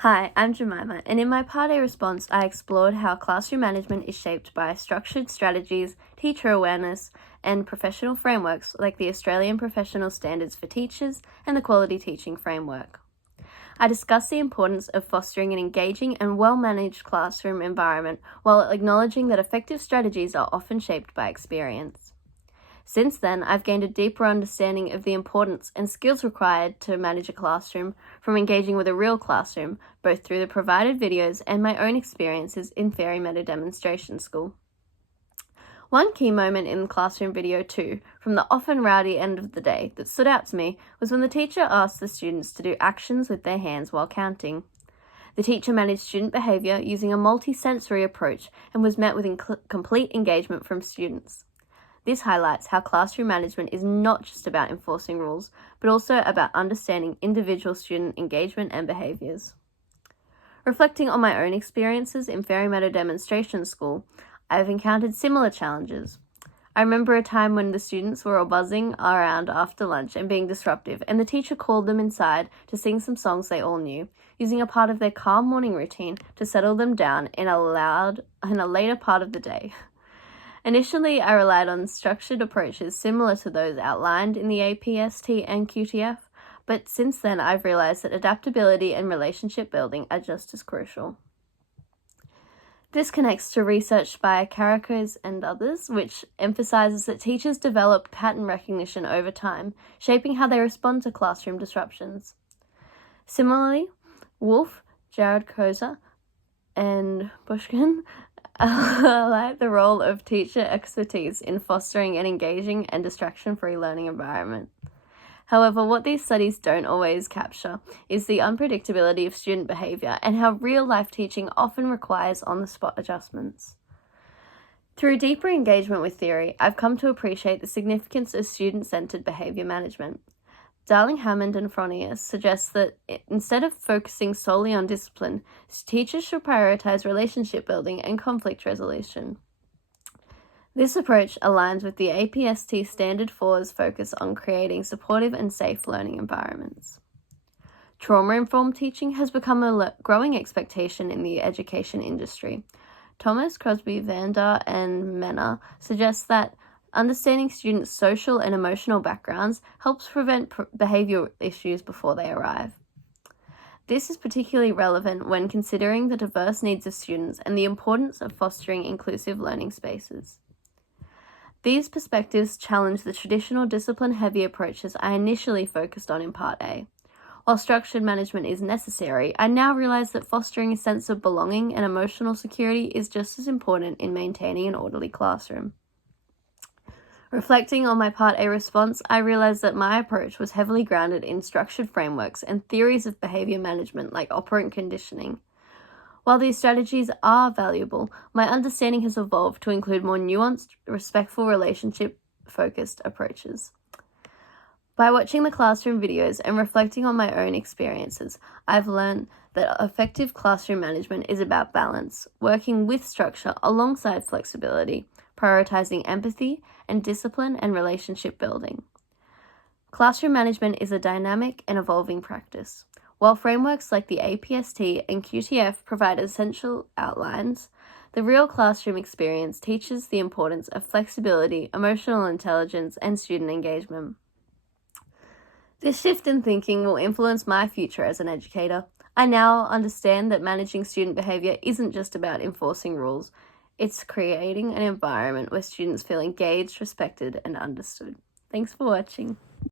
Hi, I'm Jemima, and in my Part A response, I explored how classroom management is shaped by structured strategies, teacher awareness, and professional frameworks like the Australian Professional Standards for Teachers and the Quality Teaching Framework. I discussed the importance of fostering an engaging and well-managed classroom environment while acknowledging that effective strategies are often shaped by experience. Since then, I've gained a deeper understanding of the importance and skills required to manage a classroom from engaging with a real classroom, both through the provided videos and my own experiences in Fairy Meadow Demonstration School. One key moment in the classroom video 2, from the often rowdy end of the day, that stood out to me was when the teacher asked the students to do actions with their hands while counting. The teacher managed student behaviour using a multi-sensory approach and was met with complete engagement from students. This highlights how classroom management is not just about enforcing rules, but also about understanding individual student engagement and behaviours. Reflecting on my own experiences in Fairy Meadow Demonstration School, I have encountered similar challenges. I remember a time when the students were all buzzing around after lunch and being disruptive, and the teacher called them inside to sing some songs they all knew, using a part of their calm morning routine to settle them down in a later part of the day. Initially, I relied on structured approaches similar to those outlined in the APST and QTF, but since then I've realised that adaptability and relationship building are just as crucial. This connects to research by Karakos and others, which emphasises that teachers develop pattern recognition over time, shaping how they respond to classroom disruptions. Similarly, Wolf, Jared Koza, and Bushkin highlight the role of teacher expertise in fostering an engaging and distraction-free learning environment. However, what these studies don't always capture is the unpredictability of student behaviour and how real-life teaching often requires on-the-spot adjustments. Through deeper engagement with theory, I've come to appreciate the significance of student-centred behaviour management. Darling, Hammond and Fronius suggests that instead of focusing solely on discipline, teachers should prioritise relationship building and conflict resolution. This approach aligns with the APST Standard 4's focus on creating supportive and safe learning environments. Trauma-informed teaching has become a growing expectation in the education industry. Thomas, Crosby, Vander, and Mena suggest that understanding students' social and emotional backgrounds helps prevent behavioural issues before they arrive. This is particularly relevant when considering the diverse needs of students and the importance of fostering inclusive learning spaces. These perspectives challenge the traditional discipline-heavy approaches I initially focused on in Part A. While structured management is necessary, I now realise that fostering a sense of belonging and emotional security is just as important in maintaining an orderly classroom. Reflecting on my Part A response, I realised that my approach was heavily grounded in structured frameworks and theories of behaviour management like operant conditioning. While these strategies are valuable, my understanding has evolved to include more nuanced, respectful, relationship-focused approaches. By watching the classroom videos and reflecting on my own experiences, I've learned that effective classroom management is about balance, working with structure alongside flexibility, prioritising empathy and discipline and relationship building. Classroom management is a dynamic and evolving practice. While frameworks like the APST and QTF provide essential outlines, the real classroom experience teaches the importance of flexibility, emotional intelligence, and student engagement. This shift in thinking will influence my future as an educator. I now understand that managing student behaviour isn't just about enforcing rules. It's creating an environment where students feel engaged, respected, and understood. Thanks for watching.